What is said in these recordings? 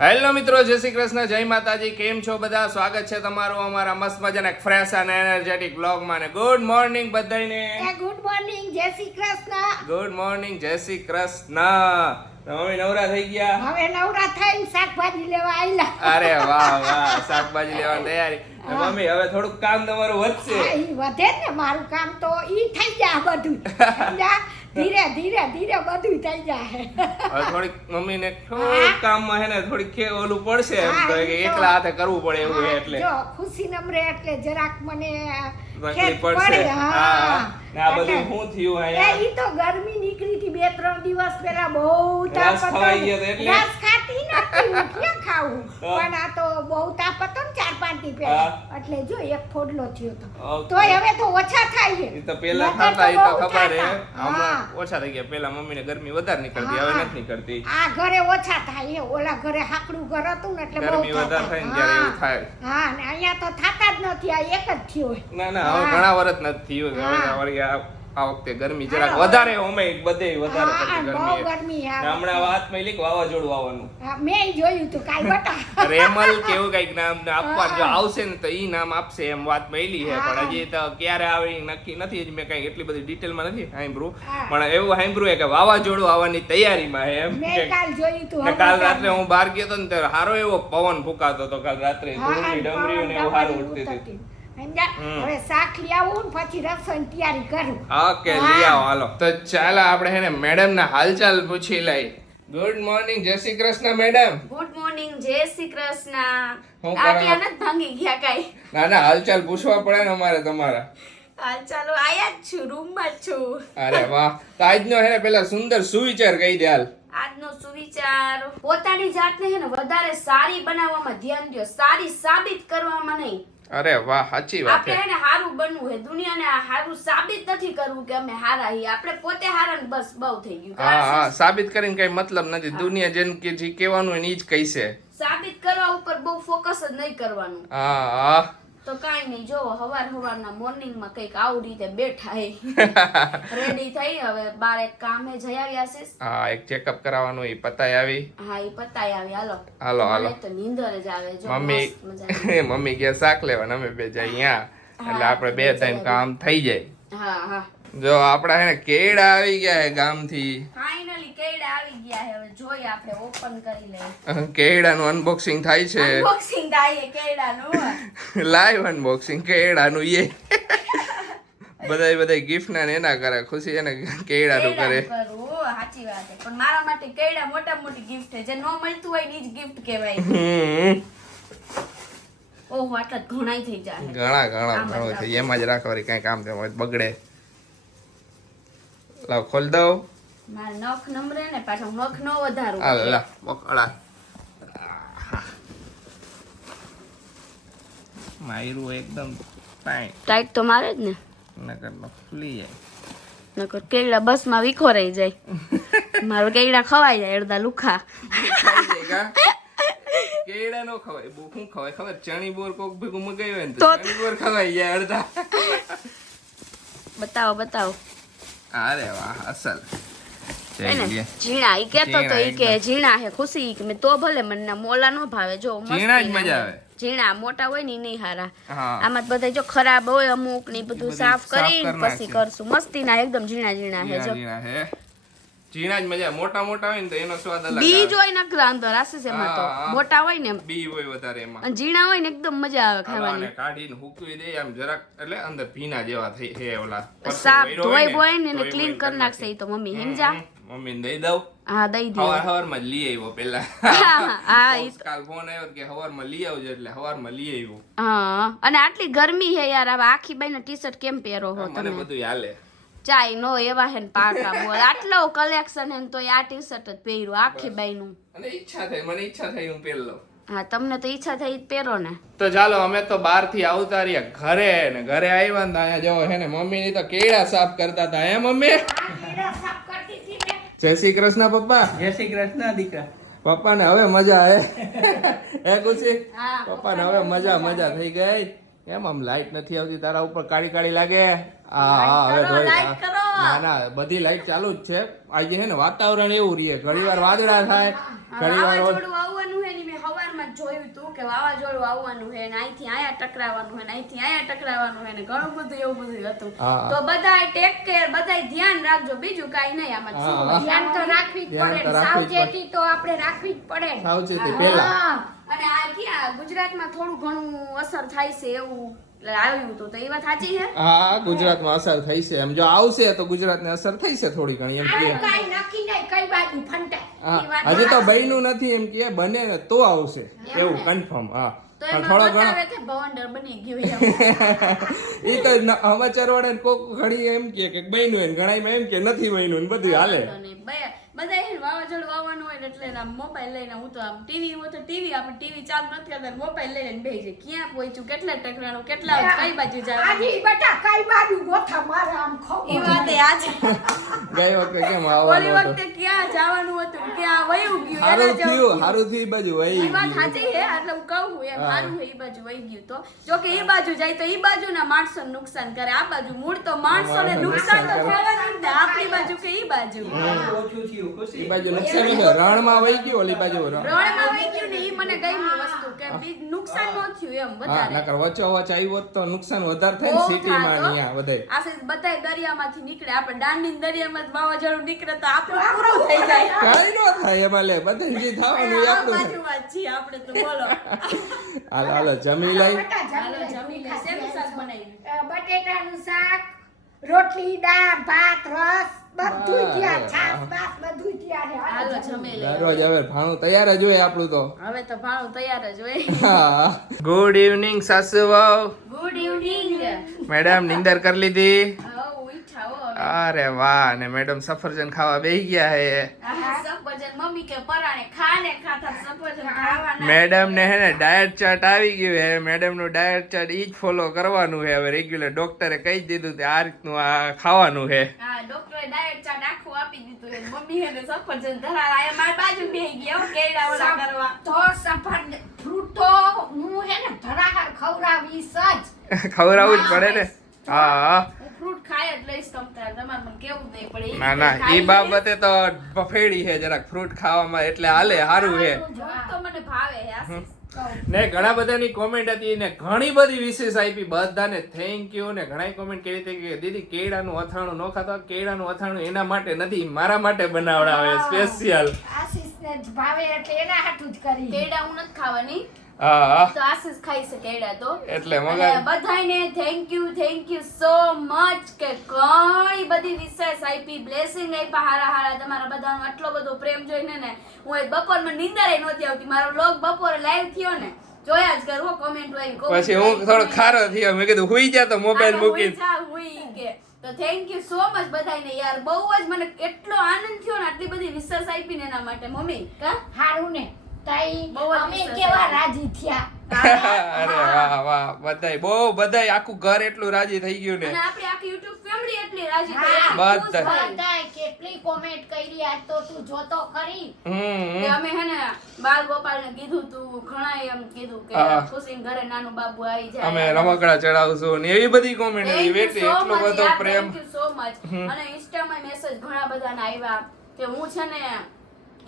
Hello મિત્રો, જય શ્રી કૃષ્ણ, જય માતાજી. કેમ છો બધા? સ્વાગત છે તમારું અમારા મસ્ત મજાના ફ્રેશ અને એનર્જેટિક બ્લોગમાં. ને ગુડ મોર્નિંગ બધાને. ગુડ મોર્નિંગ, જય શ્રી કૃષ્ણ. ગુડ મોર્નિંગ, જય શ્રી કૃષ્ણ. મમ્મી નવરા થઈ ગયા? હવે નવરા થઈને શાકભાજી લેવા આયલા. અરે વાહ વાહ, શાકભાજી લેવાની તૈયારી. મમ્મી હવે થોડુંક કામ તમારું વધશે. હા, ઈ વધે ને, મારું કામ તો ઈ થઈ જાય બધું. સમજ્યા? ધીરે ધીરે ધીરે બધું થઈ જાય. હવે થોડીક મમ્મીને થોડુંક કામમાં હે ને થોડીક ઓલું પડશે, એમ તો કે એકલા હાથે કરવું પડે એવું છે એટલે. જો ખુશી નમરે એટલે જરાક મને તકલીફ પડશે. હા, ને આ બધું શું થયું અહીંયા? ઈ તો ગરમી નીકળી હતી 2-3 દિવસ પહેલા, બહુ તાપ રસ હતો. ખવાઈ ગયો તો એટલે? રસ ખાતી નથી, હું ક્યાં ખાવું? પણ આ તો બહુ તાપ હતો ને 4-5 દી પહેલા, એટલે જો એક ફોડલો થયો તો. Okay. તોય હવે તો ઓછા થાય છે. ઈ તો પેલા નકર થતા, ઈ તો બહુ ખબર હે. થતા. હમણાં ઓછા થઈ ગયા. પેલા મમ્મીને ગરમી વધારે નીકળતી, હવે હા. નથી નીકળતી. આ ઘરે ઓછા થાય છે. ઓલા ઘરે હાકડું ઘર હતું ને એટલે બહુ ગરમી વધારે થાય ને ત્યારે એવું થાય. હા, ને અહીંયા તો થતા જ નથી, આ એક જ થયો છે. ના ના, હવે ઘણા વર્ષ નથી થયું. હવે હા. વળી આ વખતે ગરમી જરાક વધારે, ઓમે બધે વધારે હા, પડતી બહુ ગરમી છે. ગરમી છે આ ને હમણાં વાત મળી કે વાવાઝોડું આવવાનું. હા, મેં જોયું તું કાલ બટા. રેમલ કેવું કઈક નામ આપવાનું, જો હા. આવશે ને તો ઈ નામ આપશે એમ વાત મળી છે. હા. પણ હજી તો ક્યારે આવે ઈ નક્કી નથી. હજી મેં કઈ એટલી બધી ડિટેલમાં નથી સાંભળ્યું. હા. પણ એવું સાંભળ્યું છે કે વાવાઝોડું આવવાની તૈયારીમાં છે એમ. મેં કે કાલ જોયું તું. ને કાલ રાત્રે હું બહાર ગયો તો ને ત્યારે સારો એવો પવન ફૂંકાતો હતો. કાલ રાત્રે ધૂળની ડમરીઓ ને એવું સારું ઉડતી હતી. સમજ્યા? હવે શાક લઈ આવું ને પછી રસોઈની તૈયારી કરું. ઓકે, લઈ આવો હાલો. તો ચાલો આપણે હે ને મેડમ ના હાલચાલ પૂછી લઈ. ગુડ મોર્નિંગ, જય Shri Krishna madam. Good morning, જય શ્રી કૃષ્ણ. હું આટલા કરો? નથી ભાંગી ગયા કાઈ. ના ના, હાલચાલ પૂછવા પડે ને અમારે તમારા. હાલ ચાલો, આયા જ છું, રૂમમાં જ છું. અરે વાહ. તો આજનો હે ને પેલા સુંદર સુવિચાર કહી દે હાલ. આજનો સુવિચાર, પોતાની જાતને હે ને વધારે સારી બનાવવામાં ધ્યાન દ્યો, સારી સાબિત કરવામાં નહીં. અરે વાહ, સાચી વાત આપણે છે. હે ને હારું બનવું હે, દુનિયાને હારું સાબિત નથી કરવું કે અમે હારા હી. આપણે પોતે હારા ને બસ બહુ થઈ ગયું. હા હા, સાબિત કરીને કઈ મતલબ નથી. દુનિયા જેન કે જે કહેવાનું હોય ને ઈ જ કહીશે. સાબિત કરવા ઉપર બહુ ફોકસ જ નહીં કરવાનું. હા હા. તો કાઈ નહીં, જો હવારના મોર્નિંગમાં કઈક આવું રીતે બેઠા હે. રેડી થઈ હવે બાર એક કામે જઈ આવ્યા છે. હા, એક ચેકઅપ કરાવવાનું ઈ પતાય આવી. હા, ઈ પતાઈ આવી. હાલો હાલો હાલો. મને તો નીંદર જ આવે. જો મમ્મી મસ્ત મજાની. મમ્મી ગયા શાક લેવા ને અમે બે જાય અહીંયા. એટલે આપણે બે ટાઈમ કામ થઈ જાય. હા હા, જો આપડા હે ને કેળા આવી ગયા હે ગામથી. ફાઇનલી કેળા આવી ગયા છે. હવે જોઈએ આપણે ઓપન કરી લઈએ. કેળાનું અનબોક્સિંગ થાય છે. અનબોક્સિંગ થાય છે કેળાનું. લાઈવ અનબોક્સિંગ કેળાનું એ બધાય ગિફ્ટ ના ને એના કરે. ખુશી એને કેળાનું કરે. કેળાનું કરું, સાચી વાત છે. પણ મારા માટે કેળા મોટા મોટી ગિફ્ટ છે. જે ન મળતું હોય ને ઈ જ ગિફ્ટ કહેવાય. હમ. ઓહો, આટલા ઘણાય થઈ જાય. ઘણું થઈ એમાં જ રાખવાની કઈ કામ તેમ હોય તો બગડે. લાવ ખોલ દઉં. મારે નખ નમરે ને પાછો નખ ન વધારું. હાલ લા પકડા. માયરું એકદમ ટાઈટ તો મારે જ ને, નકર ફૂલી જાય. નકર કેળા બસમાં વિખોરાઈ જાય. મારો કેળા ખવાઈ જાય અડધા લુખા. ખાઈ જાય કા? કેળા નો ખવાય. બહુ શું ખવાય ખબર? ચણી બોર કોક ભેગું મગાવ્યું હોય ને તો તો- ચણી બોર ખવાઈ જાય અડધા. બતાવો બતાવો. અરે વાહ, અસલ. હે ને? જઈ લે. ઝીણા ઈ કેતો તો ઝીણા ઈ કે ઝીણા હે ખુશી કે મેં તો ભલે મને મોલા નો ભાવે. જો મસ્ત ઝીણા જ ઈના મજા હે. આવે. ઝીણા મોટા હોય ને ઈ નહીં હારા. હા. આમાં તો બધા જો ખરાબ હોય અમુક ને ઈ બધું બધું સાફ સાફ કરીને કરી પછી નાખશે. કરશું. મસ્તીના એકદમ ઝીણા ઝીણા હે. જો ઝીણા હે. ઝીણા જ મજા. મોટા મોટા હોય ને તો એનો સ્વાદ અલગ બીજ આવે. હોય નકરા અંદર આસીસ એમાં તો હા. મોટા હોય ને બી હોય વધારે એમાં. અને ઝીણા હોય ને એકદમ મજા આવે આને ખાવાની. કાઢીને હૂકવી દે આમ જરાક, એટલે અંદર ભીના જેવા થઈ હે ઓલા. સાફ પરસેવો ધોઈ હોય બોય ને એને ધોઈ ક્લીન બોઈને કરી નાખશે ઈ તો મમ્મી સમજા. મમ્મીને દઈ દઉં. હા દઈ દે. હવારમાં જ લઈ આવ્યો પેલા. હા ઈ તો- કાલ ફોન આવ્યો કે હવારમાં લઈ આવજો, એટલે હવારમાં લઈ આવ્યો. હા, અને આટલી ગરમી હે યાર. હવે આખી બાઈને ટી-શર્ટ કેમ પહેરો હો મને તમે? બધું હાલે. ચાય નો એવા હે ને પાકા બોલ. આટલો કલેક્શન હે ને તોય આ ટી-શર્ટ જ પહેર્યું આખી બાઈનું. અને મને ઈચ્છા થઈ હું પહેરી લઉં. હા, તમને તો ઈચ્છા થઈ પહેરો ને. તો ચાલો અમે તો બહાર થી આવતા રહ્યા ઘરે, ને ઘરે આવ્યા ને અહીંયા જો હે ને મમ્મી ની તો કેળા સાફ કરતા હતા. હે મમ્મી? આ કેળા સાફ કરતી હતી ને. જય શ્રી કૃષ્ણ પપ્પા. જય શ્રી કૃષ્ણ દીકરા. પપ્પાને હવે મજા હે. હે ખુશી? હા, પપ્પાને હવે મજા થઈ ગઈ. એમ આમ લાઈટ નથી આવતી તારા ઉપર? કાળી કાળી લાગે. હા હવે કરો, ધોઈ. લાઈટ કરો. ના ના, બધી લાઈટ ચાલુ જ છે. આજે હે ને વાતાવરણ એવું રહે, ઘણી વાર વાદળા થાય, ઘણી વાર વાવાઝોડું આવવાનું હે ને મેં ગુજરાતમાં જ જોયું હતું કે વાવાઝોડું આવવાનું છે ને અહીંથી આયા ટકરાવાનું છે ને અહીંથી આયા ટકરાવાનું છે ને ઘણું બધું એવું બધું હતું. હા. તો બધાય ટેક કેર, બધાય ધ્યાન રાખજો, બીજું કાંઈ નહીં આમાં હા, શું. હા. ધ્યાન તો રાખવી જ ધ્યાન પડે તો ને, રાખવી જ સાવચેતી તો આપણે રાખવી જ પડે ને. સાવચેતી પહેલા. હા. અને આ ક્યાં ગુજરાતમાં થોડું ઘણું અસર થાય છે એવું આવ્યું હતું, તો એ વાત સાચી છે. હા, ગુજરાતમાં અસર થઈ છે. એમ જો આવશે તો ગુજરાતને અસર થઈ છે થોડી ઘણી એમ કે. આનું કાંઈ નક્કી નહીં, કઈ બાજુ ફંટાય. હા, હજી તો બન્યું નથી એમ કે, બને ને તો આવશે એવું કન્ફર્મ. હા, તો પણ એમાં થોડો ઘણો બતાવે કે ભવંડર બની ગયું એમ. એ તો સમાચાર વાળા ને કોક ઘડી એમ કે બન્યું ને ઘણા એમ કે નથી બન્યું ને બધું હાલે. બધા એ વાવાઝોડું આવવાનું હોય ને એટલે આમ મોબાઈલ લઈને, હું તો આમ ટીવી હોય તો ટીવી, આપણે ટીવી ચાલુ નથી કરતા, મોબાઈલ લઈને બેસી જાય, ક્યાં પહોંચ્યું, કેટલા ટકરાણું, કેટલા કઈ બાજુ જવાનું. આજે બેટા કઈ બાજુ ગોથા મારે આમ ખબર. એ વાતે આજે ગઈ વખતે કેમ ઓલી આવવાનું હતું? વખતે ક્યાં જવાનું હતું, ક્યાં વયું ગયું, હારું એના જેવું થયું, હારું થયું, ઈ બાજુ વહી એ વાત ગયું. સાચી છે, એટલે હું કહું છું એમ સારું છે, એ બાજુ વહી ગયું. તો જો કે એ બાજુ જાય તો એ બાજુના માણસોને નુકસાન કરે, આ બાજુ મૂળ તો માણસોને નુકસાન તો થવાનું જ ને, આપણી બાજુ કે એ બાજુ. ઈ બાજુ નુકસાન નહીં, રણમાં વહી ગયું, ઓલી બાજુ રણ. રણમાં વહી ગયું ને, એ મને ગમી વસ્તુ કે નુકસાન ન થયું એમ હા, વધારે. નકર વચ્ચો વચ આવ્યું હોત તો નુકસાન વધારે થાય ને બહુ સિટીમાં થાતો. ને અહીંયા બધાય. આશિષ બધાય દરિયામાંથી નીકળે, આપણે દાંડી દરિયામાં જ વાવાઝોડું નીકળે તો આપણું પૂરું થઈ જાય. કાંઈ ન થાય એમાં લે, બધાને જે થવાનું એ આ આપણું થાય. બાજુમાં જ છીએ આપણે તો, બોલો. Ah, હાલો જમી લઈ. બેટા હાલો જમી જમી લે, શેનું શાક બનાવ્યું? બટેટાનું શાક, રોટલી, દાળ, ભાત, રસ, બધું તૈયાર, છાશ, બાસ, બધું તૈયાર છે. હાલો જમી લે. દરરોજ હવે ભાણું તૈયાર જ હોય આપણું તો. હવે તો ભાણું તૈયાર જ હોય. ગુડ ઇવનિંગ સાસુ વહુ. Good evening. મેડમ નિંદર કરી લીધી? ઉઠા હો હવે. અરે વાહ, ને મેડમ સફરજન ખાવા બેહી ગયા હે. આ સફરજન મમ્મી કે પરાણે ખાને ખાતા સફરજન ખાવાના. મેડમ ને હે ને ડાયટ ચાર્ટ આવી ગયું હે. મેડમ નું ડાયટ ચાર્ટ ઈ જ ફોલો કરવાનું હે હવે રેગ્યુલર. ડોક્ટરે કહી દીધું કે આ રીતનું આ ખાવાનું હે. હા, ડોક્ટરે ડાયટ ચાર્ટ આખું આપી દીધું છે. મમ્મી હે ને સફરજન ધરાયા મારી બાજુ બેહી ગયા હો, કેળા ઓલા કરવા. તો સફરજન ફ્રૂટ તો હું હે ને ધરાહાર ખવડાવીશ જ. ખવડાવવું જ પડે ને. હા, હું ફ્રૂટ ખાય જ લઈશ તમતાર, તમારે મને કેવું નહીં પડે. ઈ ના ના, ખાઈ ઈ બાબતે તો બફેડી હે જરાક ફ્રૂટ ખાવામાં, એટલે હાલે, સારું હે. ફ્રૂટ તો મને ભાવે હે આશીષ. ને ઘણા બધાની કોમેન્ટ હતી ને ઘણી બધી વિશેષ આપી, બધાને થેન્ક યુ. ને ઘણા કોમેન્ટ કરી હતી કે દીદી કેળાનું અથાણું ન ખાતા. કેળાનું અથાણું એના માટે નથી, મારા માટે બનાવડાવે સ્પેશિયલ. આશીષને જ ભાવે એટલે એના હાટું જ કરી. કેળા હું નથી ખાવાની, હા, તો આશીષ ખાઈ છે કેળા તો. એટલે અને મગા બધાયને થેન્ક યુ સો મચ કે ઘણી બધી વિશેષ આપી, બ્લેસિંગ આપ્યા હારા હારા. તમારા બધાનો આટલો બધો પ્રેમ જોઈને ને હું આજ બપોરમાં નીંદરે નહોતી આવતી. મારો વ્લોગ બપોરે લાઈવ થયો ને, જોયા જ કરું કોમેન્ટ આવી. પછી હું થોડો ખારો થયો, મેં કીધું હુઈ જા તો મોબાઈલ મૂકીને. તો થેન્ક યુ સો મચ બધાયને યાર, બહુ જ મને એટલો આનંદ થયો ને આટલી બધી વિશેષ આપીને એના માટે. મમ્મી કા હારું ને તઈ બહુ જ અમે વિશ્વાસ કેવા છે. રાજી થયા. અરે વાહ વાહ, બધાય બહુ, બધાય આખું ઘર એટલું રાજી થઈ ગયું ને. અને આપણી આખી YouTube ફેમિલી એટલી રાજી થઈ, હા, એટલી ખુશ બધાય. થઈ. બધાય કેટલી કોમેન્ટ કરી આજ તો તું જોતો ખરી. કે અમે હે ને બાલ ગોપાલને કીધું તું, ઘણાએ એમ કીધું કે હા. ખુશીને ઘરે નાનું બાબુ આવી જાય. અમે રમકડા ચડાવશું ને એવી બધી કોમેન્ટ આવી. Thank you વેટી so એટલો much બધો યાર, પ્રેમ. thank you so much. અને ઇન્સ્ટામાં મેસેજ ઘણા બધાના આવ્યા કે હું છે ને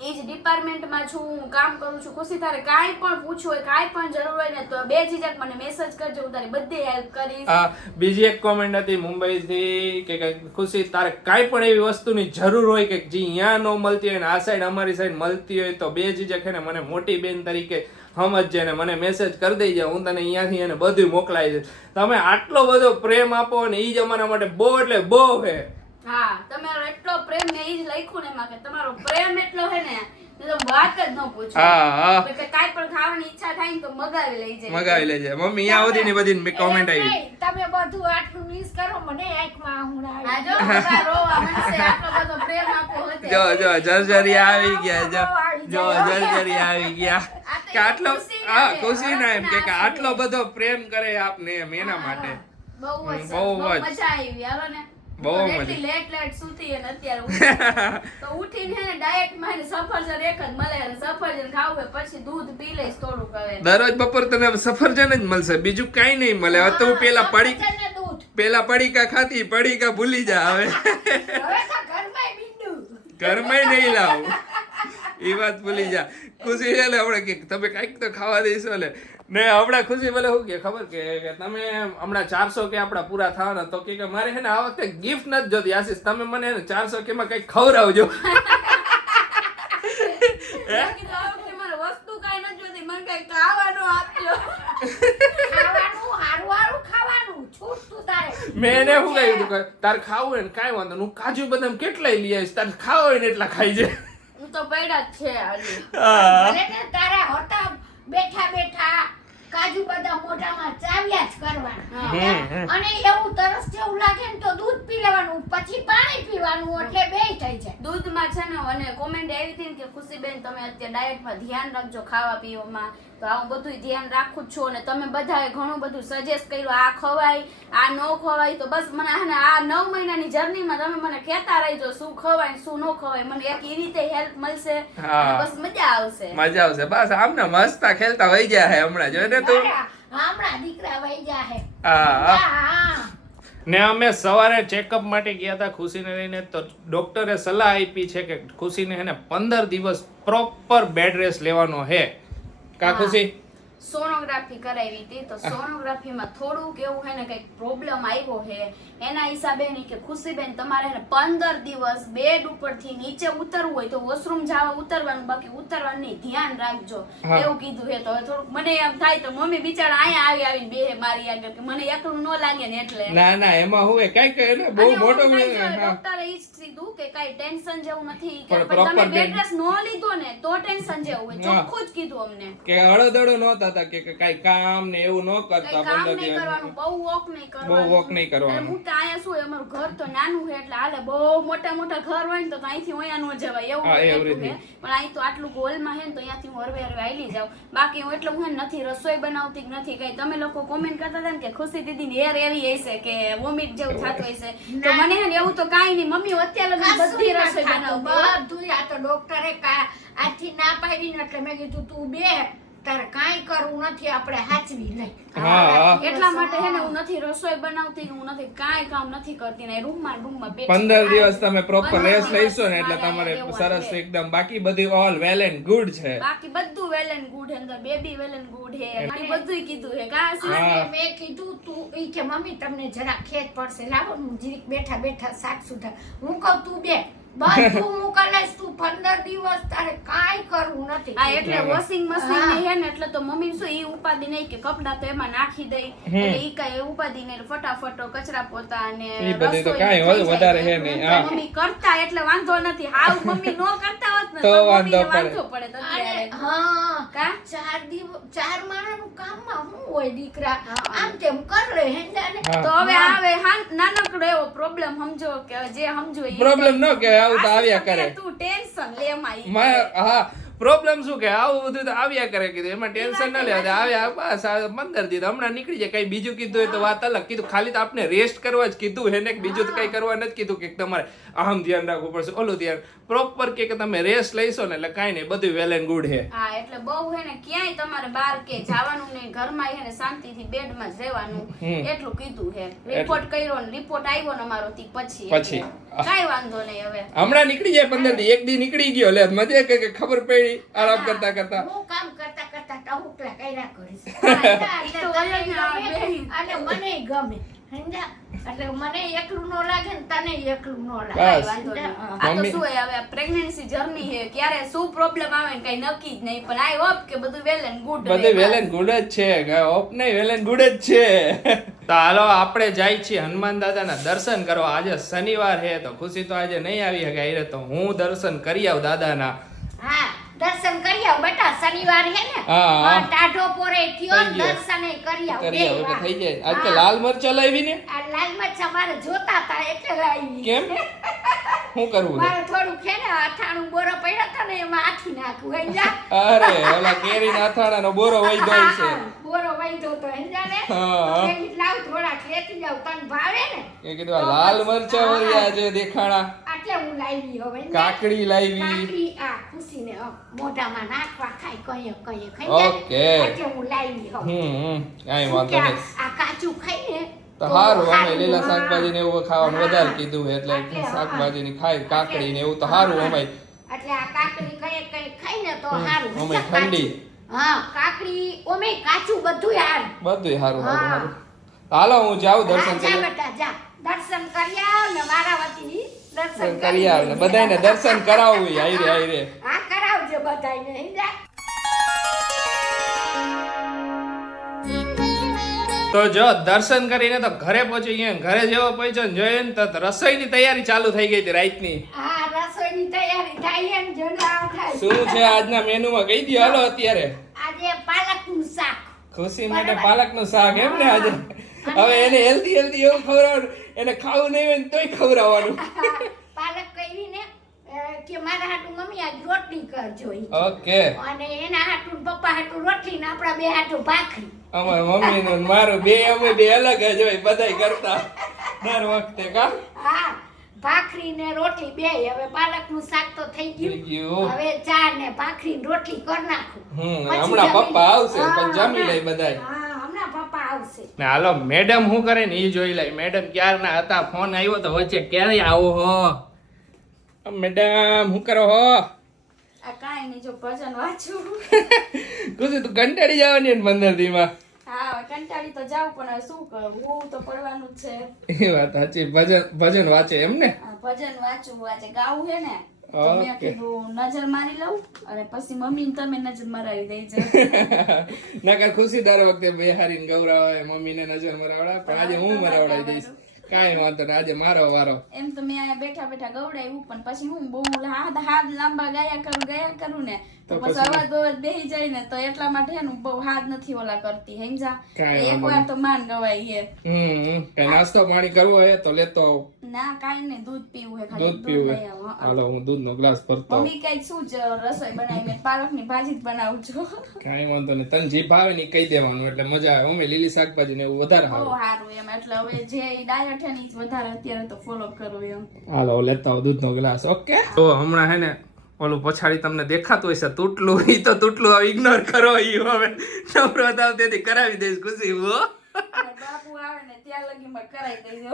એ જ ડિપાર્ટમેન્ટમાં છું, હું કામ કરું છું. ખુશી તારે કાંઈ પણ પૂછવું હોય, કાંઈ પણ જરૂર હોય ને તો બે ઝીઝક મને મેસેજ કરજો, હું તારી બધી હેલ્પ કરીશ. આ બીજી એક કોમેન્ટ હતી મુંબઈથી કે ખુશી તારે કાંઈ પણ એવી વસ્તુની જરૂર હોય કે જે અહીંયા ન મળતી હોય ને આ સાઈડ અમારી સાઈડ મળતી હોય તો બે ઝીઝક છે ને મને મોટી બેન તરીકે સમજજે ને મને મેસેજ કરી દેજે, હું તને અહીંયાથી એને બધું મોકલાવી દઈશ. તમે આટલો બધો પ્રેમ આપો ને એ જ અમારા માટે બહુ એટલે બહુ હે. હા, તમારો એટલો પ્રેમ ને ઈ જ લખ્યું ને એમાં કે તમારો પ્રેમ એટલો હે ને તો વાત જ ન પૂછો. હા, કે કાંઈ પણ ખાવાની ઈચ્છા થાય ને તો મગાવી લઈ જાય. મગાવી લેજે મમ્મી. અહીંયા સુધી ની બધી કોમેન્ટ એમ આવી. નહીં, તમે બધું આટલું મિસ કરો મને આંખમાં આહુણ આ આવે. જો બધા રોવા માંડશે, આટલો બધો પ્રેમ આપો હતે. જો જર્જરી આવી ગયા, જો જર્જરી આવી ગયા કે આટલો, હા ખુશી ના એમ કે આટલો બધો પ્રેમ કરે આપને એમ એના માટે. બહુ જ સરસ, બહુ બહુ જ. મજા આવી હાલો ને. બહુ તો મજા. એટલી લેટ સૂતી અને અત્યારે ઉઠી. તો ઉઠીને હે ને ડાયટ માં હે ને સફરજન એક જ મળે, અને સફરજન ખાવું હોય પછી દૂધ પી લઈશ થોડુંક હવે. દરરોજ બપોર તને સફરજન જ મળશે, બીજું કઈ નહીં મળે. હવે તું સફરજન ને દૂધ. પેલા પડીકા ખાતી, પડીકા ભૂલી જા હવે. હવે તો ઘરમાંય મીંડું. ઘરમાં નહીં લાવું, એ વાત ભૂલી જા. ખુશી છે ને હમણાં કે તમે કાંઈક તો ખાવા દઈશો ને હમણાં ખુશી ભલે શું કે ખબર કે તમે હમણાં 400 કે આપણા પૂરા થવાના તો કે મારે છે ને આ વખતે ગિફ્ટ નથી જોતી આશીષ તમે મને 400 કે માં કંઈક ખવડાવજો વસ્તુ કાંઈ નથી જોતી મને કંઈક ખાવાનું આપજો ખાવાનું હારું ખાવાનું છૂટ તું તારે મેં એને શું કહ્યું કે તારે ખાવું હોય ને કાંઈ વાંધો નહીં, હું કાજુ બદામ કેટલાય લઈ આવીશ, તારે ખાવા હોય ને એટલા ખાઈ જાય. હું તો પડ્યા જ છે હજી. ભલે ને તારા હોતા બેઠા બેઠા કાજુ બદામ મોઢામાં ચાવ્યા જ કરવાના અને એવું તરસ જેવું લાગે ને તો દૂધ પી લેવાનું પછી પાણી પીવાનું એટલે બેય થઈ જાય. દૂધમાં છે ને અને કોમેન્ટ આવી હતી ને કે ખુશીબેન તમે અત્યારે ડાયટમાં ધ્યાન રાખજો ખાવા પીવામાં, તો આવું બધું ધ્યાન રાખું જ છું અને તમે બધાએ ઘણું બધું સજેસ્ટ કર્યું આ ખવાય આ ન ખવાય, તો બસ મને આ 9 મહિનાની જર્નીમાં તમે મને કહેતા રહેજો શું ખવાય શું ન ખવાય, મને એક એ રીતે હેલ્પ મળશે અને બસ મજા આવશે. મજા આવશે બસ આમને મસ્તા ખેલતા વહી ગયા હે હમણાં જોને તું. હમણાં દીકરા વહી જાહે. હા ને અમે સવારે ચેકઅપ માટે ગયા હતા ખુશીને લઈને, તો ડોક્ટરે સલાહ આપી છે કે ખુશીને હે ને 15 દિવસ પ્રોપર બેડ રેસ્ટ લેવાનો હે. કા ખુશી સોનોગ્રાફી કરાવી હતી તો સોનોગ્રાફીમાં થોડુંક એવું હે ને કઈક પ્રોબ્લેમ આવ્યો હે એના હિસાબે ની કે ખુશીબેન તમારે ને 15 દિવસ બેડ ઉપરથી નીચે ઉતરવું હોય તો વોશરૂમ જવા ઉતરવાનું, બાકી ઉતરવાનું નહીં, ધ્યાન રાખજો એવું કીધું હે. તો થોડુંક મને એમ થાય તો મમ્મી બિચારા અહીંયા આવી બેહે મારી આગળ કે મને એકલું ન લાગે ને એટલે. ના એમાં હું કઈ એને બહુ મોટો ડોક્ટરે ઈ જ કીધું કે કઈ ટેન્શન જેવું નથી કે તમે બેડ રેસ્ટ ન લીધો ને તો ટેન્શન જેવું હોય, ચોખ્ખું જ કીધું અમને કે અડદડો નહોતા કે કઈ કામ ને એવું ન કરતા. 15 દિવસ કરવાનું, બહુ વોક નહીં કરવાનું. હું તો આયા શું અમારું ઘર તો નાનું છે એટલે હાલે, બહુ મોટા ઘર હોય ને તો અહીંથી અહીંયા ન જવાય એવું છે, પણ અહીં તો આટલું ગોલમાં હે ને તો અહીંયાથી હું હરવે આઈલી જાઉં. બાકી હું એટલે હું નથી રસોઈ બનાવતી નથી કઈ. તમે લોકો કોમેન્ટ કરતા હતા ને કે ખુશી દીદી હેર એવી હશે કે વોમિટ જેવું થતું હશે, તો મને હે ને એવું તો કાંઈ નહીં. મમ્મી અત્યારે બધી રસોઈ બનાવતી બધું. આ તો ડોક્ટરે આજથી ના પાડી ને એટલે મેં કીધું તું બે તારે કાંઈ કરવું નથી, આપણે હાચવી લઈ. એટલા માટે હે ને હું નથી રસોઈ બનાવતી, હું નથી કાંઈ કામ નથી કરતી ને રૂમમાં 15 દિવસ તમે પ્રોપર રેસ્ટ લઈશો ને એટલે તમારે સરસ એકદમ બાકી બધું ઓલ વેલ એન્ડ ગુડ છે. બાકી બધું વેલ એન્ડ ગુડ હે, અંદર બેબી વેલ એન્ડ ગુડ હે, બધું કીધું હે. મેં કીધું તું ઈ કે મમ્મી તમને જરા ખેત પડશે લાવો હું જીરીક બેઠા શાક સુધા. હું કહું તું બે બધું હું કલાશ તું 15 દિવસ તારે કાંઈ કરવું નથી. હા એટલે વોશિંગ મશીન ની હે ને એટલે તો મમ્મી શું ઈ ઉપાદી નહીં કે કપડા તો એમાં નાખી દઈ એટલે ઈ કાંઈ ઉપાદી નહીં, ફટાફટ કચરા પોતા અને રસોઈ તો કાંઈ વધારે હે નહીં. મમ્મી કરતા એટલે વાંધો નથી. હાવ મમ્મી નો કરતા હોત ને તો મમ્મીને વાંધો પડે તો હા કા 4 માણાનું કામમાં હું હોય દીકરા આમ તેમ કરે હેંજાને. તો હવે આવે નાનકડો એવો પ્રોબ્લેમ સમજો કે જે સમજો ઈ પ્રોબ્લેમ ન કે આવું તો આવ્યા કરે. તું ટેન્શન લે માં. હા પ્રોબ્લેમ શું કે આવું બધું તો આવ્યા કરે કીધું, એમાં ટેન્શન ન લેવા. આવ્યા બસ 15 દિવસ હમણાં નીકળી જાય. કઈ બીજું કીધું હોય તો વાત અલગ, કીધું ખાલી તો આપણે રેસ્ટ કરવા જ કીધું હે ને, બીજું તો કઈ કરવા નથી કીધું કે તમારે આમ ધ્યાન રાખવું પડશે ઓલું ધ્યાન. પ્રોપર કે તમે રેસ્ટ લઈશો ને એટલે કાંઈ નહીં, બધું વેલ એન્ડ ગુડ હે. હા એટલે બહુ હે ને ક્યાંય તમારે બહાર કે જવાનું નહીં, ઘરમાં હે ને શાંતિથી બેડમાં જ રહેવાનું એટલું કીધું હે. રિપોર્ટ કર્યો ને રિપોર્ટ આવ્યો ને અમારો પછી કાંઈ વાંધો નહીં. હવે હમણાં નીકળી જાય 15 દી, એક દી નીકળી ગયો લે મજે કે ખબર પડી આરામ કરતા હું કામ કરતા ટહુકલા કર્યા કરીશ અને મને ગમે સમજા. એટલે મને એકલું નો લાગે ને તને એકલું નો લાગે. આ તો શું હે હવે પ્રેગ્નન્સી જર્ની હે, ક્યારે શું પ્રોબ્લેમ આવે ને કઈ નક્કી જ નહીં, પણ આઈ હોપ કે બધું વેલ એન્ડ ગુડ. બધું વેલ એન્ડ ગુડ જ છે, હોપ નહીં વેલ એન્ડ ગુડ જ છે. તો હાલો આપણે જાય છીએ હનુમાન દાદાના દર્શન કરવા. આજે શનિવાર હે તો ખુશી તો આજે નહીં આવી શકે, આયરે તો હું દર્શન કરી આવ દાદાના. હા દર્શન કરી આવ બેટા, શનિવાર હે ને ટાઢો પોરે થયો દર્શન કરી આવ. થઈ જાય. આજ તો લાલ મરચા લાવી ને, આ લાલ મરચા મારે જોતા હતા એટલે લાવી. કેમ શું કરવું મારે થોડું છે ને અથાણું બોરો પડ્યો હતો ને એમાં આથી નાખું હેંજા. અરે ઓલા કેરીના અથાણાનો બોરો વઈ ગયો છે, બોરો વઈ ગયો તો હેંજા ને લાવ થોડા ખેતી જાવ તને ભાવે ને કે કીધું આ લાલ મરચા વરિયા છે દેખાણા એટલે હું લાવી હવે કાકડી લાવી. કાકડી આ ખુશીને મોઢામાં નાખવા ખાઈ કઈએ ખાઈ ઓકે એટલે હું લાવી હવે. કાઈ વાંધો નહીં. આ કાચું ખાઈને તો સારું, અમે લીલા શાકભાજી ને એવું ખાવાનું વધારે કીધું એટલે શાકભાજી ની ખાઈ કાકડી ને એવું તો સારું. અમે એટલે આ કાકડી કઈ ખાઈ ને તો સારું ઓમે ઠંડી. હા કાકડી ઓમે કાચું બધું હારું બધુંય હારું હા. હારું. હાલો હું જાઉં દર્શન જા કરી બેટા જા દર્શન કરી આવ ને મારા વતી દર્શન કરી આવે ને બધાયને દર્શન કરાવવું આયરે હા કરાવજો બધાયને હી જા તો જો દર્શન કરીને તો ઘરે પહોંચી ગયા. ઘરે જેવો પહોંચ્યો ને જોયું ને તો રસોઈની તૈયારી ચાલુ થઈ ગઈ હતી રાતની. હા રસોઈની તૈયારી થાય ને જણા થાય શું છે આજના મેનુમાં કહી દો હાલો અત્યારે. આજે પાલકનું શાક ખુશી માટે પાલકનું શાક એમ ને આજે. હવે એને હેલ્ધી એવું ખવડાવવાનું, એને ખાવું નહીં હોય ને તોય ખવડાવવાનું. પાલક કરી ને કે મારા હાટુ મમ્મી આજ રોટલી કરજો ઈ. ઓકે. અને એના હાટુ ને પપ્પા હાટુ રોટલી ને આપણા બે હાટુ ભાખરી. અમાર મમ્મી નું મારું અમે બે અલગ જ હોય બધાય કરતા દર વખતે કા. હા ભાખરી ને રોટલી બે. હવે પાલકનું શાક તો થઈ થઈ ગયું. ગયું. હવે ચા ને ભાખરી ને રોટલી કરી નાખું. પછી હમણાં જમી પપ્પા આવશે હા, પણ જમી હમણાં. લઈ બધાય. હા હમણાં પપ્પા આવશે. ને હાલો મેડમ શું કરે ને ઈ જોઈ લઈ. મેડમ ક્યારના હતા, ફોન આવ્યો તો વચ્ચે ક્યારે આવો હો મેડમ શું કરો હો? આ કાંઈ નહીં, જો ભજન વાંચું. કુસી તું કંટાળી જવાની ને 15 દીમાં. હા કંટાળી તો જાઉં પણ હવે શું કરું, હું તો પડવાનું જ છે. એ વાત સાચી. ભજન વાંચે એમ ને? આ ભજન વાંચું આજે ગાવું છે ને તો મેં ઓકે. કીધું નજર મારી લઉં અને પછી મમ્મી ને તમે નજર મરાવી દેજો. નકર ખુશી દર વખતે બેહારીને ગૌરવાય મમ્મીને નજર મરાવડા, પણ આજે હું મરાવડાવી દઈશ. કાંઈ વાંધો નહીં, આજે મારો વારો. એમ તો મેં અહીંયા બેઠા બેઠા ગવડાવ્યું પણ પછી હું બહુ હાથ લાંબા ગયા કરું ને તો તો પછી પછી? અવાજ બવાજ બેહી જાય ને તો એટલા માટે હે ને બહુ હાથ નથી ઓલા કરતી સમજા. કાંઈ એક વાંધો વાર તો માન ગવાય એ. કઈ નાસ્તો પાણી કરવો હોય તો લેતો આવ. ના કાંઈ નહીં, દૂધ પીવું હે ખાલી, દૂધ પીવું લઈ હોય? આવો, હા. હાલો હું દૂધનો ગ્લાસ ભરતો આવું. મમ્મી કઈક શું જ રસોઈ બનાવી, મેં પાલકની ભાજી જ બનાવું છું. કાંઈ વાંધો નહીં, તને જે ભાવે ને ઈ કહી દેવાનું એટલે મજા આવે. અમે લીલી શાકભાજી ને એવું વધારે બહુ આવે. સારું એમ, એટલે હવે જે ડાયટ છે ને ઈ જ વધારે અત્યારે તો ફોલો કરું એમ. હાલો લેતા આવો દૂધનો ગ્લાસ. ઓકે. તો હમણાં હે ને ઓલું પછાડી તમને દેખાતું હશે તૂટલું, ઈ તો તૂટલું હવે ઇગ્નોર કરો. ઈ હવે નવરો થાવ તેથી કરાવી દઈશ ખુશી. હો અને બાપુ આવે ને ત્યાં લગીમાં કરાઈ દેજો.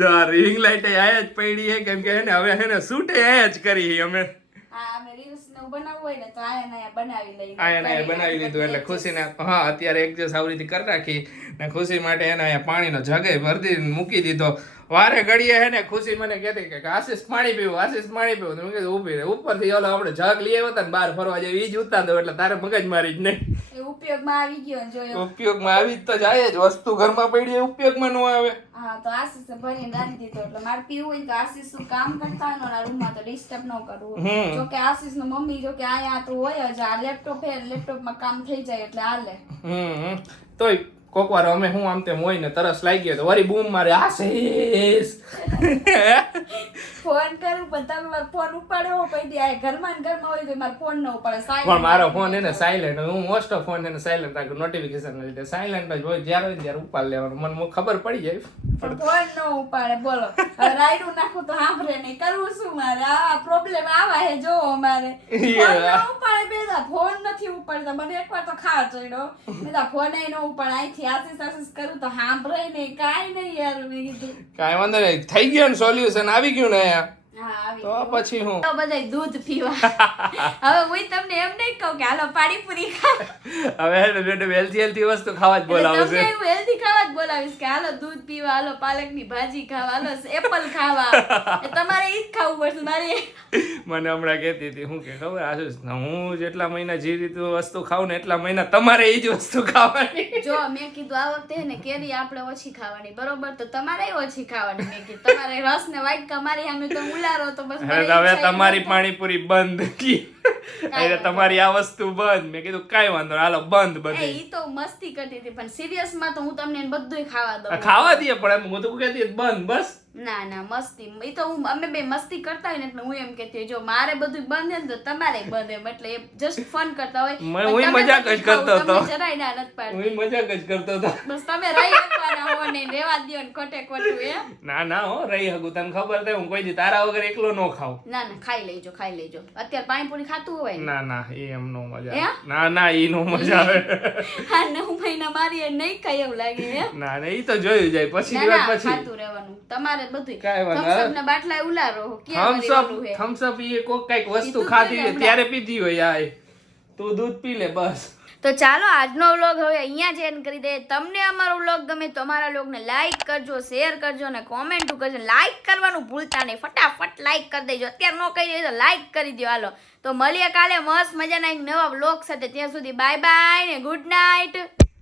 જો રિંગ લાઈટ આયા જ પડી હે, કેમ કે હે ને હવે હે ને શૂટે આયા જ કરી અમે. હા અમે રીલ્સ ને એવું બનાવવું હોય ને તો આયા ને આયા બનાવી લઈએ. આયા ને આયા બનાવી લીધું એટલે ખુશીને હા અત્યારે એક દિવસ આવી રીતે કરી રાખી ને ખુશી માટે એને અહીંયા પાણીનો જગે ભરી મૂકી દીધો. વારે ઘડીએ હે ને ખુશી મને કહેતી કે આશીષ પાણી પીવું, આશીષ પાણી પીવું. તો મેં કીધું ઊભી રહે. ઉપરથી ઓલો આપણે જગ લઈ આવ્યો હતા ને બહાર ફરવા જાય ઈ જ ઉતાર દો એટલે તારે મગજ મારી જ નહીં. એ ઉપયોગમાં આવી ગયો ને જોયો. ઉપયોગમાં આવી જ તો જાય જ. વસ્તુ ઘરમાં પડી હોય ઉપયોગમાં ન આવે. હા તો આશીષે ભરીને રાખી દીધો એટલે મારે પીવું હોય તો આશીષ શું કામ કરતા હોય ને રૂમમાં તો ડિસ્ટર્બ ન કરવું. જો કે આશીષ નું મમ્મી જો કે આયા તો હોય જ, આ લેપટોપ હે લેપટોપમાં કામ થઈ જાય એટલે હાલે. તોય કોક વાર અમે હું આમ તેમ હોય ને તરસ લાગી ગયો તો વરી બૂમ મારે આશીષ. ફોન કરું પણ તમે મારો ફોન ઉપાડ્યો પછી આ ઘરમાં ને ઘરમાં હોય તો મારો ફોન ન ઉપાડે. પણ મારો ફોન એને સાયલેન્ટ, હું મોસ્ટ ઓફ ફોન એને સાયલેન્ટ રાખું નોટિફિકેશન લીધે. સાયલેન્ટ જ હોય, જ્યારે હોય ને ત્યારે ઉપાડ લેવાનું. મને ખબર પડી જાય. પણ ફોન ન ઉપાડે બોલો. હવે રાયડું નાખું તો સાંભળે નહીં, કરવું શું મારે? આ પ્રોબ્લેમ આવા હે જો અમારે. ફોન ન ઉપાડે બેદા, ફોન નથી ઉપાડતા. મને એકવાર તો ખાર ચડ્યો બેદા ફોન ન ઉપાડે. અહીંથી આશીષ કરું તો સાંભળે નહીં, કાંઈ નહીં યાર. મેં કીધું કાંઈ વાંધો નહીં, થઈ ગયો ને સોલ્યુશન આવી ગયું ને અહીંયા. હા આવી તો પછી હું તો બધાય દૂધ પીવા. હવે હું તમને એમ નહીં કહું કે હાલો પાણીપુરી ખાવ. હવે મેડમ હેલ્ધી વસ્તુ ખાવા જ બોલાવે તમને છે. હું હેલ્ધી ખાવા જ બોલાવીશ કે હાલો દૂધ પીવા, હાલો પાલકની ભાજી ખાવા, હાલો એપલ ખાવા. તમારે ઈ જ ખાવું પડશે મારે. મને હમણાં કહેતી હતી હું કે ખબર આશુષ, હું જેટલા મહિના જે રીતે વસ્તુ ખાઉં ને એટલા મહિના તમારે એ જ વસ્તુ ખાવાની. જો મેં કીધું આ વખતે ને કેરી આપણે ઓછી ખાવાની બરોબર, તો તમારે ઓછી ખાવાની. મેં કીધું તમારે રસ ને વાટકા મારી સામે તો ઉલારો તો બસ. હવે તમારી પાણીપુરી બંધ. એટલે તમારી આ વસ્તુ બંધ. મેં કીધું કાંઈ વાંધો નહીં, હાલો બંધ બધી. ઈ તો મસ્તી કરતી હતી પણ સિરિયસ માં તો હું તમને બધુંય ખાવા દઉં. ખાવા દઈએ પણ એમ હું તો કહેતી હતી બંધ બસ. ના ના મસ્તી ઈ તો અમે બે મસ્તી કરતા હોય ને એટલે હું એમ કહેતી જો મારે બધું બંધ હે ને તો તમારે બંધ એમ, એટલે એ જસ્ટ ફન કરતા હોય. હું મજાક જ કરતો હતો. તમે જરાય ના નથી પાડતા. હું મજાક જ કરતો હતો. બસ તમે રહી શકવાના હો ને રેવા દ્યો ને ખોટે ખોટું એમ. ના ના હો રહી શકું. તને ખબર છે હું કોઈ દી તારા વગર એકલો ન ખાઉં. ના ના ખાઈ લેજો ખાઈ લેજો. અત્યારે પાણીપુરી ખાતું હોય ને ના ના એ એમ નો મજા હે? આવે. ના ના ઈ નો મજા આવે. હા 9 મહિનામાં મારી એ નહીં ખાય એવું લાગે હે ના ના ઈ તો જોયું જાય પછી ના દિવસ ના પછી ખાતું રહેવાનું તમારે બધું કાંઈ વાંધો થમ્સ અપ ના બાટલા ઉલારો કેમ થમ્સ અપ ઈ કોક કઈક વસ્તુ કીધું ખાધી તું હોય ને ત્યારે પીધી હોય યાર તું દૂધ પી લે બસ તો ચાલો આજનો વ્લોગ હવે અહીંયા જ એન્ડ કરી દે તમને અમારો વ્લોગ ગમે તો અમારા વ્લોગને લાઈક કરજો શેર કરજો અને કોમેન્ટ કરજો લાઈક કરવાનું ભૂલતા નહીં ફટાફટ લાઈક કરી દેજો અત્યારે ન કરી દે તો લાઈક કરી દો હાલો તો મળીએ કાલે મસ્ત મજાના એક નવા વ્લોગ સાથે ત્યાં સુધી બાય બાય ને ગુડ નાઇટ